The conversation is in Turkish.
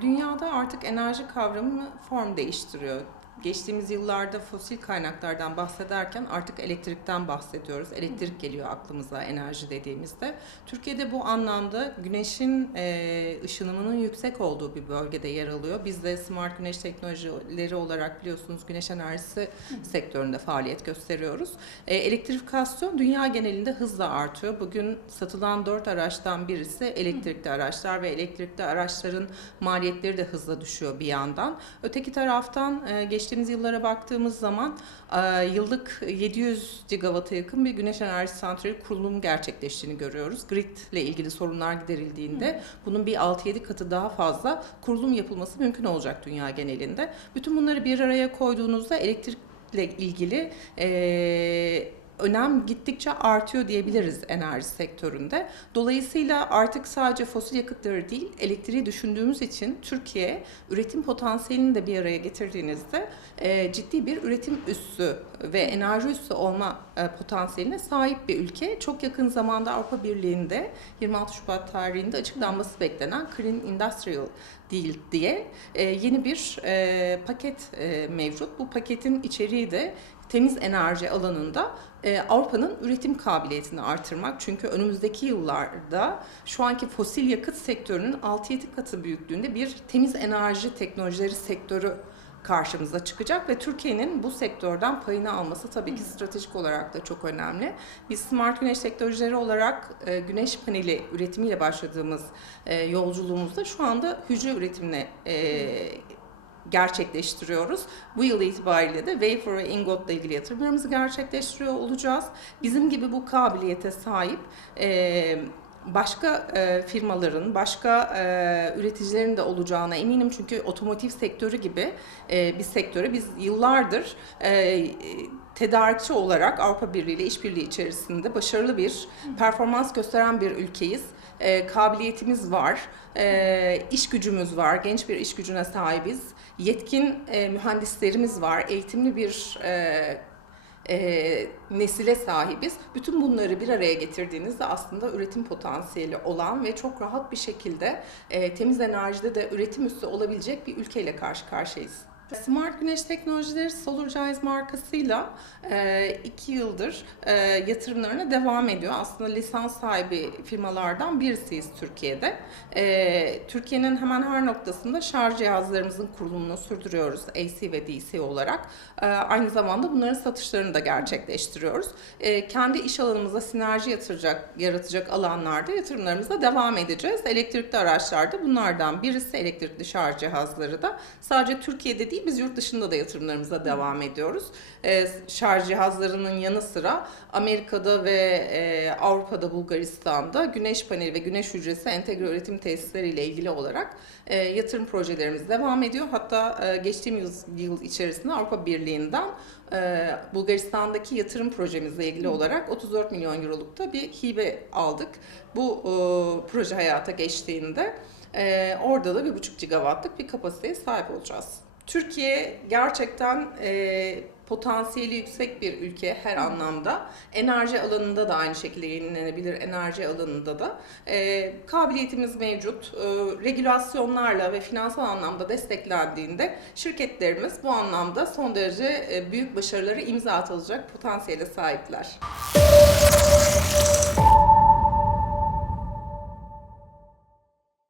Dünyada artık enerji kavramı form değiştiriyor. Geçtiğimiz yıllarda fosil kaynaklardan bahsederken artık elektrikten bahsediyoruz. Elektrik geliyor aklımıza enerji dediğimizde. Türkiye'de bu anlamda güneşin e, ışınımının yüksek olduğu bir bölgede yer alıyor. Biz de smart güneş teknolojileri olarak biliyorsunuz güneş enerjisi sektöründe faaliyet gösteriyoruz. E, elektrifikasyon dünya genelinde hızla artıyor. Bugün satılan dört araçtan birisi elektrikli araçlar ve elektrikli araçların maliyetleri de hızla düşüyor bir yandan. Öteki taraftan e, geçtiğimiz yıllara baktığımız zaman e, yıllık 700 gigawata yakın bir güneş enerji santrali kurulumu gerçekleştiğini görüyoruz. Grid ile ilgili sorunlar giderildiğinde bunun bir 6-7 katı daha fazla kurulum yapılması mümkün olacak dünya genelinde. Bütün bunları bir araya koyduğunuzda elektrikle ilgili e, önem gittikçe artıyor diyebiliriz enerji sektöründe. Dolayısıyla artık sadece fosil yakıtları değil, elektriği düşündüğümüz için Türkiye üretim potansiyelini de bir araya getirdiğinizde e, ciddi bir üretim üssü ve enerji üssü olma e, potansiyeline sahip bir ülke. Çok yakın zamanda Avrupa Birliği'nde 26 Şubat tarihinde açıklanması beklenen Clean Industrial Deal diye e, yeni bir e, paket e, mevcut. Bu paketin içeriği de temiz enerji alanında e, Avrupa'nın üretim kabiliyetini artırmak. Çünkü önümüzdeki yıllarda şu anki fosil yakıt sektörünün 6-7 katı büyüklüğünde bir temiz enerji teknolojileri sektörü karşımıza çıkacak ve Türkiye'nin bu sektörden payını alması tabii ki stratejik olarak da çok önemli. Biz smart güneş teknolojileri olarak e, güneş paneli üretimiyle başladığımız e, yolculuğumuzda şu anda hücre üretimine e, gerçekleştiriyoruz. Bu yıl itibariyle de wafer ve ingotla ilgili yatırımlarımızı gerçekleştiriyor olacağız. Bizim gibi bu kabiliyete sahip e, başka e, firmaların, başka e, üreticilerin de olacağına eminim. Çünkü otomotiv sektörü gibi bir sektöre biz yıllardır tedarikçi olarak Avrupa Birliği ile işbirliği içerisinde başarılı bir performans gösteren bir ülkeyiz. E, kabiliyetimiz var, e, iş gücümüz var, genç bir iş gücüne sahibiz. Yetkin e, mühendislerimiz var, eğitimli bir e, e, nesile sahibiz. Bütün bunları bir araya getirdiğinizde aslında üretim potansiyeli olan ve çok rahat bir şekilde e, temiz enerjide de üretim üssü olabilecek bir ülkeyle karşı karşıyayız. Smart Güneş Teknolojileri Solargize markasıyla e, iki yıldır e, yatırımlarına devam ediyor. Aslında lisans sahibi firmalardan birisiyiz Türkiye'de. E, Türkiye'nin hemen her noktasında şarj cihazlarımızın kurulumunu sürdürüyoruz AC ve DC olarak. E, aynı zamanda bunların satışlarını da gerçekleştiriyoruz. E, kendi iş alanımıza sinerji yatıracak, yaratacak alanlarda yatırımlarımıza devam edeceğiz. Elektrikli araçlarda bunlardan birisi elektrikli şarj cihazları da sadece Türkiye'de değil biz yurt dışında da yatırımlarımıza devam ediyoruz. E, şarj cihazlarının yanı sıra Amerika'da ve e, Avrupa'da, Bulgaristan'da güneş paneli ve güneş hücresi entegre üretim tesisleri ile ilgili olarak e, yatırım projelerimiz devam ediyor. Hatta e, geçtiğimiz yıl, yıl içerisinde Avrupa Birliği'nden e, Bulgaristan'daki yatırım projemizle ilgili olarak 34 milyon eurolukta bir hibe aldık. Bu e, proje hayata geçtiğinde e, orada da 1,5 gigawattlık bir kapasiteye sahip olacağız. Türkiye gerçekten e, potansiyeli yüksek bir ülke her anlamda. Enerji alanında da aynı şekilde yenilenebilir enerji alanında da. E, kabiliyetimiz mevcut. E, regülasyonlarla ve finansal anlamda desteklendiğinde şirketlerimiz bu anlamda son derece e, büyük başarıları imza atılacak potansiyele sahipler.